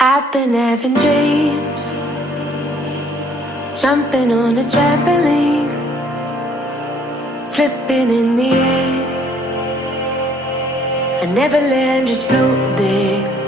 I've been having dreams, jumping on a trampoline, flipping in the air. I never land, just float there.